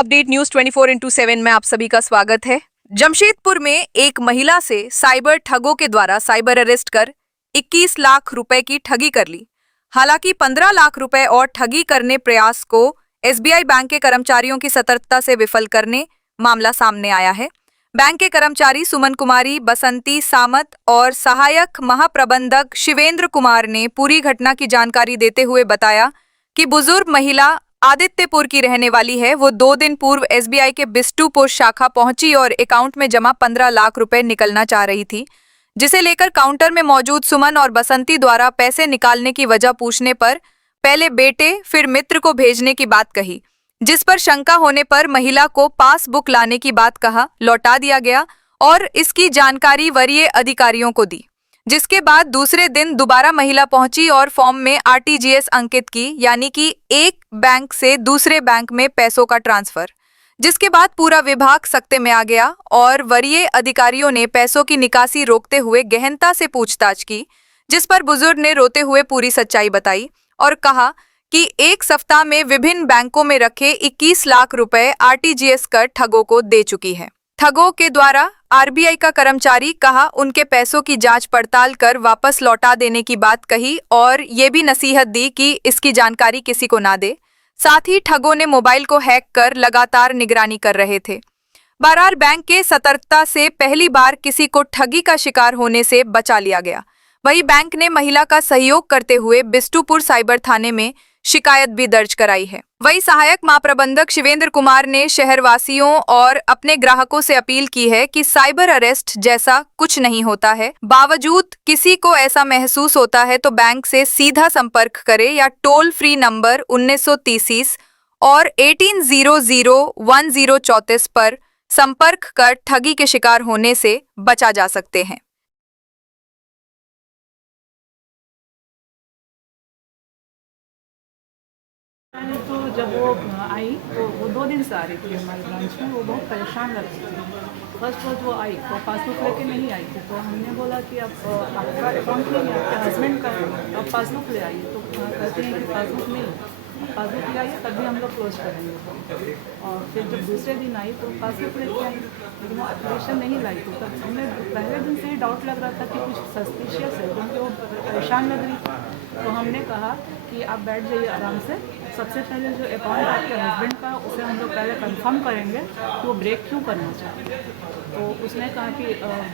Update news 24/7 में आप सभी का स्वागत है। जमशेदपुर में एक महिला से साइबर ठगों के द्वारा साइबर अरेस्ट कर 21 लाख रुपए की ठगी कर ली। हालांकि 15 लाख रुपए और ठगी करने प्रयास को एसबीआई बैंक के कर्मचारियों की सतर्कता से विफल करने मामला सामने आया है। बैंक के कर्मचारी सुमन कुमारी, बसंती सामत और सहायक महाप्रबंधक शिवेंद्र कुमार ने पूरी घटना की जानकारी देते हुए बताया कि बुजुर्ग महिला आदित्यपुर की रहने वाली है। वो 2 दिन पूर्व एसबीआई के बिस्टुपुर शाखा पहुंची और अकाउंट में जमा 15 लाख रुपए निकलना चाह रही थी, जिसे लेकर काउंटर में मौजूद सुमन और बसंती द्वारा पैसे निकालने की वजह पूछने पर पहले बेटे फिर मित्र को भेजने की बात कही, जिस पर शंका होने पर महिला को पासबुक लाने की बात कहा, लौटा दिया गया और इसकी जानकारी वरीय अधिकारियों को दी। जिसके बाद दूसरे दिन दोबारा महिला पहुंची और फॉर्म में आरटीजीएस अंकित की, यानी कि एक बैंक से दूसरे बैंक में पैसों का ट्रांसफर। जिसके बाद पूरा विभाग सख्ते में आ गया और वरीय अधिकारियों ने पैसों की निकासी रोकते हुए गहनता से पूछताछ की, जिस पर बुजुर्ग ने रोते हुए पूरी सच्चाई बताई और कहा कि एक सप्ताह में विभिन्न बैंकों में रखे 21 लाख रुपए आरटीजीएस कर ठगों को दे चुकी है। ठगों के द्वारा आरबीआई का कर्मचारी कहा उनके पैसों की जांच पड़ताल कर वापस लौटा देने की बात कही और ये भी नसीहत दी कि इसकी जानकारी किसी को ना दे। साथ ही ठगों ने मोबाइल को हैक कर लगातार निगरानी कर रहे थे। बहरहाल बैंक के सतर्कता से पहली बार किसी को ठगी का शिकार होने से बचा लिया गया। वहीं बैंक ने महिला का सहयोग करते हुए बिस्टुपुर साइबर थाने में शिकायत भी दर्ज कराई है। वहीं सहायक महाप्रबंधक शिवेंद्र कुमार ने शहरवासियों और अपने ग्राहकों से अपील की है कि साइबर अरेस्ट जैसा कुछ नहीं होता है। बावजूद किसी को ऐसा महसूस होता है तो बैंक से सीधा संपर्क करे या टोल फ्री नंबर 1933 और 18001034 पर संपर्क कर ठगी के शिकार होने से बचा जा सकते हैं। तो जब वो आई तो वो 2 दिन से आ रही थी हमारे ब्रांच में। वो बहुत परेशान लग रही थी। फर्स्ट रोज वो आई तो पासबुक लेके नहीं आई थी, तो हमने बोला कि आप आपका अकाउंट नहीं है, आपके हस्बैंड का है, आप पासबुक ले आइए। तो कहते हैं कि पासबुक नहीं, आप पासबुक ले आइए तभी हम लोग क्लोज करेंगे। और फिर जब दूसरे दिन आई तो पासबुक लेके आई, लेकिन वो एप्लीकेशन नहीं लाई थी। तब हमें पहले दिन से ही डाउट लग रहा था कि कुछ सस्पिशियस है, क्योंकि वो परेशान लग रही थी। तो हमने कहा कि आप बैठ जाइए आराम से, सबसे पहले जो अकाउंट आपके हस्बैंड का उसे हम लोग पहले कंफर्म करेंगे कि वो ब्रेक क्यों करना चाहते हैं। तो उसने कहा कि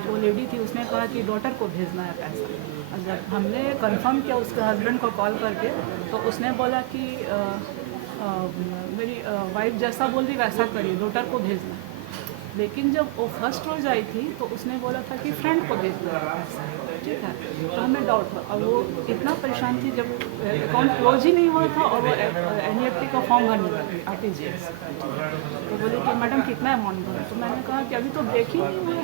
जो लेडी थी उसने कहा कि डॉटर को भेजना है पैसा। जब हमने कंफर्म किया उसके हस्बैंड को कॉल करके, तो उसने बोला कि मेरी वाइफ जैसा बोल रही वैसा करिए, डॉटर को भेजना है। लेकिन जब वो फर्स्ट रोज आई थी तो उसने बोला था कि फ्रेंड को भेजना है पैसा, ठीक है। तो हमें डाउट हुआ और वो इतना परेशान थी जब अकाउंट क्लोज ही नहीं हुआ था और वो एनईएफटी का फॉर्म भरने लगी आरटीजीएस। तो बोले कि मैडम कितना अमाउंट भरें। तो मैंने कहा कि अभी तो ब्रेक ही नहीं हुआ है,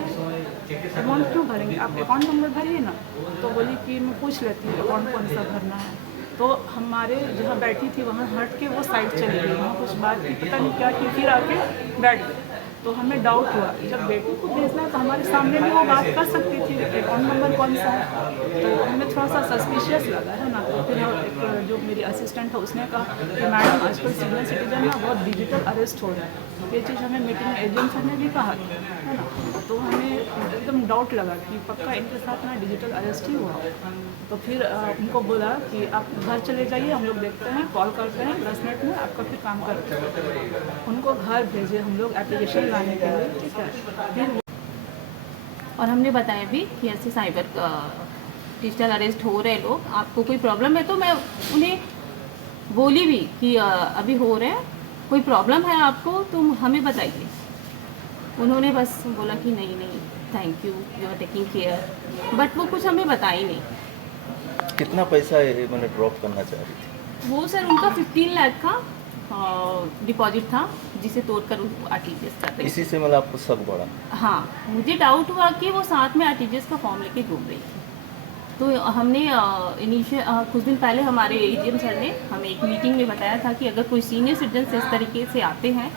अमाउंट क्यों भरेंगे, आप अकाउंट नंबर भरिए ना। तो बोली कि मैं पूछ लेती हूँ अकाउंट कौन सा भरना है। तो हमारे जहाँ बैठी थी वहाँ हट के वो साइड चली गई, वहाँ कुछ बात की, पता नहीं क्या की, फिर आके बैठ गई। तो हमें डाउट हुआ जब बेटी को भेजना है तो हमारे सामने भी वो बात कर सकती थी, अकाउंट नंबर कौन सा है। तो हमें थोड़ा सा सस्पिशियस लगा है ना। तो फिर एक जो मेरी असिस्टेंट है उसने कहा कि मैडम आजकल सीनियर सिटीजन ना बहुत डिजिटल अरेस्ट हो रहा है। ये चीज़ हमें मीटिंग एजेंट ने भी कहा है ना। तो हमें एकदम डाउट लगा कि पक्का इनके साथ ना डिजिटल अरेस्ट ही हुआ। तो फिर उनको बोला कि आप घर चले जाइए, हम लोग देखते हैं, कॉल करते हैं 10 मिनट में, आपका फिर काम करते हैं। उनको घर भेजे हम लोग एप्लीकेशन लाने के लिए, ठीक है। फिर और हमने बताया भी कि ऐसे साइबर डिजिटल अरेस्ट हो रहे लोग, आपको कोई प्रॉब्लम है तो मैं उन्हें बोली भी कि अभी हो रहे हैं, कोई प्रॉब्लम है आपको तो हमें बताइए। उन्होंने बस बोला कि नहीं नहीं thank you, you are taking care, but वो कुछ हमें बता ही नहीं। कितना पैसा मैंने ड्रॉप करना चाह रही थी? वो सर उनका 15 लाख का डिपॉजिट था, जिसे तोड़कर आरटीजीएस कर रही। इसी से मतलब आपको सब बढ़ा? हाँ, मुझे डाउट हुआ कि वो साथ में आरटीजीएस का फॉर्म लेके घूम रही थी। तो हमने कुछ दिन पहले हमारे एजीएम सर ने हमें एक मीटिंग में बताया था कि अगर कोई सीनियर सिटीजन इस तरीके से आते हैं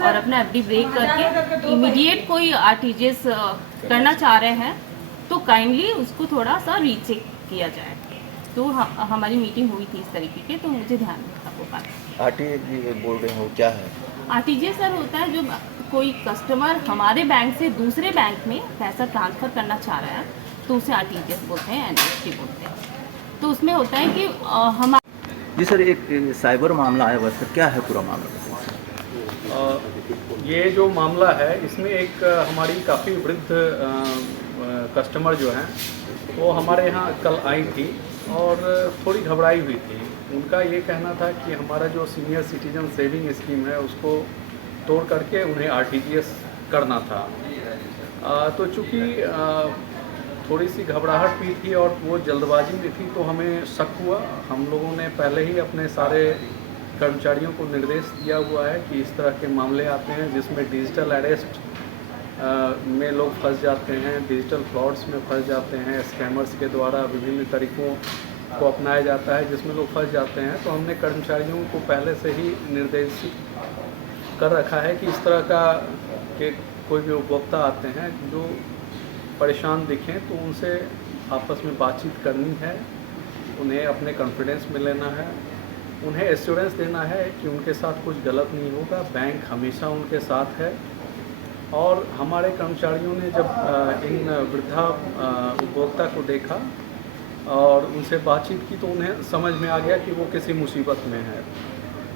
और अपना एफडी ब्रेक करके इमीडिएट कोई आरटीजीएस करना चाह रहे हैं तो काइंडली उसको थोड़ा सा रीचेक किया जाए। तो हमारी मीटिंग हुई थी इस तरीके के, तो मुझे ध्यान रखा वो बात। आरटीजीएस बोल रहे हो क्या है? आरटीजीएस सर होता है जो कोई कस्टमर हमारे बैंक से दूसरे बैंक में पैसा ट्रांसफ़र करना चाह रहा है तो उसे आरटीजीएस बोलते हैं, एनईएफटी बोलते हैं। तो उसमें होता है कि हम जी सर, एक साइबर मामला आया हुआ है सर, क्या है पूरा मामला? ये जो मामला है इसमें एक हमारी काफ़ी वृद्ध कस्टमर जो हैं वो हमारे यहाँ कल आई थी और थोड़ी घबराई हुई थी। उनका ये कहना था कि हमारा जो सीनियर सिटीजन सेविंग स्कीम है उसको तोड़ करके उन्हें आरटीजीएस करना था। तो चूँकि थोड़ी सी घबराहट भी थी और वो जल्दबाजी में थी तो हमें शक हुआ। हम लोगों ने पहले ही अपने सारे कर्मचारियों को निर्देश दिया हुआ है कि इस तरह के मामले आते हैं जिसमें डिजिटल अरेस्ट में लोग फंस जाते हैं, डिजिटल फ्रॉड्स में फंस जाते हैं, स्कैमर्स के द्वारा विभिन्न तरीक़ों को अपनाया जाता है जिसमें लोग फंस जाते हैं। तो हमने कर्मचारियों को पहले से ही निर्देशित कर रखा है कि इस तरह का कि कोई भी उपभोक्ता आते हैं जो परेशान दिखें तो उनसे आपस में बातचीत करनी है, उन्हें अपने कॉन्फिडेंस में लेना है, उन्हें एश्योरेंस देना है कि उनके साथ कुछ गलत नहीं होगा, बैंक हमेशा उनके साथ है। और हमारे कर्मचारियों ने जब इन वृद्धा उपभोक्ता को देखा और उनसे बातचीत की तो उन्हें समझ में आ गया कि वो किसी मुसीबत में है।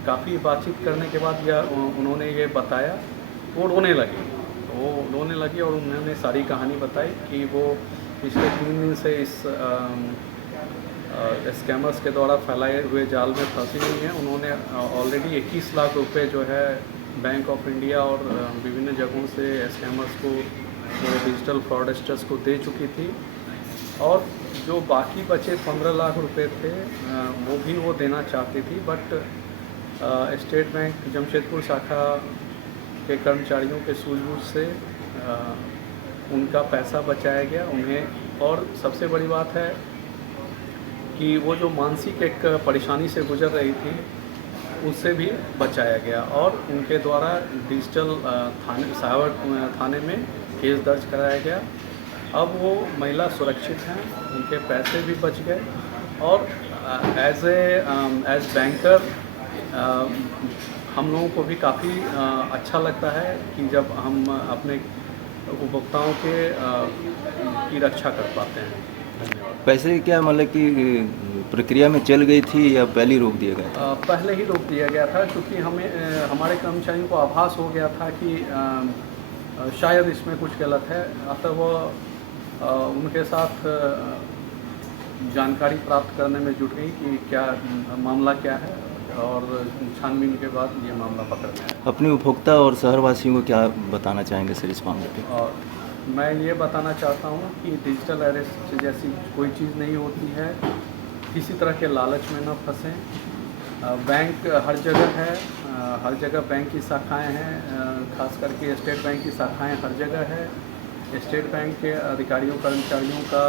काफ़ी बातचीत करने के बाद उन्होंने ये बताया, वो रोने लगी और उन्होंने सारी कहानी बताई कि वो पिछले 3 दिन से इस स्कैमर्स के द्वारा फैलाए हुए जाल में फंसी हुई हैं। उन्होंने ऑलरेडी 21 लाख रुपए जो है बैंक ऑफ इंडिया और विभिन्न जगहों से स्कैमर्स को, डिजिटल फ्रॉडस्टर्स को दे चुकी थी और जो बाकी बचे 15 लाख रुपए थे वो भी वो देना चाहती थी। बट स्टेट बैंक जमशेदपुर शाखा के कर्मचारियों के सूझबूझ से उनका पैसा बचाया गया उन्हें। और सबसे बड़ी बात है कि वो जो मानसिक एक परेशानी से गुजर रही थी उससे भी बचाया गया और उनके द्वारा डिजिटल साइबर थाने में केस दर्ज कराया गया। अब वो महिला सुरक्षित हैं, उनके पैसे भी बच गए और एज बैंकर हम लोगों को भी काफ़ी अच्छा लगता है कि जब हम अपने उपभोक्ताओं की रक्षा कर पाते हैं। धन्यवाद। पैसे क्या मतलब कि प्रक्रिया में चल गई थी या पहले ही रोक दिया गया था? पहले ही रोक दिया गया था क्योंकि हमारे कर्मचारियों को आभास हो गया था कि शायद इसमें कुछ गलत है। अतः वो उनके साथ जानकारी प्राप्त करने में जुट गई कि क्या मामला क्या है और छानबीन के बाद ये मामला पकड़ में आया। अपने उपभोक्ता और शहरवासियों को क्या बताना चाहेंगे सर इस मामले पे? और मैं ये बताना चाहता हूँ कि डिजिटल अरेस्ट जैसी कोई चीज़ नहीं होती है, किसी तरह के लालच में न फंसें। बैंक हर जगह है, हर जगह बैंक की शाखाएं हैं, खास करके स्टेट बैंक की शाखाएं हर जगह है। स्टेट बैंक के अधिकारियों कर्मचारियों का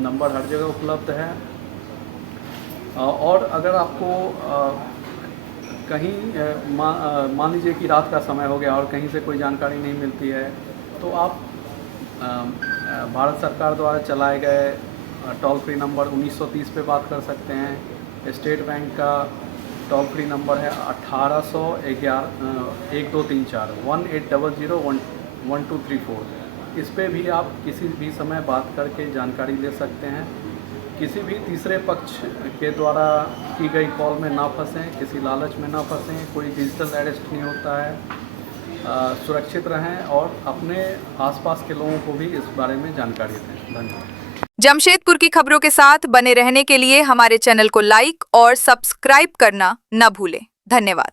नंबर हर जगह उपलब्ध है। और अगर आपको कहीं मान लीजिए कि रात का समय हो गया और कहीं से कोई जानकारी नहीं मिलती है तो आप भारत सरकार द्वारा चलाए गए टोल फ्री नंबर 1930 पे बात कर सकते हैं। स्टेट बैंक का टोल फ्री नंबर है 1800-1234 1800-1234। इस पे भी आप किसी भी समय बात करके जानकारी ले सकते हैं। किसी भी तीसरे पक्ष के द्वारा की गई कॉल में ना फंसें, किसी लालच में ना फंसें, कोई डिजिटल अरेस्ट नहीं होता है। सुरक्षित रहें और अपने आसपास के लोगों को भी इस बारे में जानकारी दें। धन्यवाद। जमशेदपुर की खबरों के साथ बने रहने के लिए हमारे चैनल को लाइक और सब्सक्राइब करना न भूलें। धन्यवाद।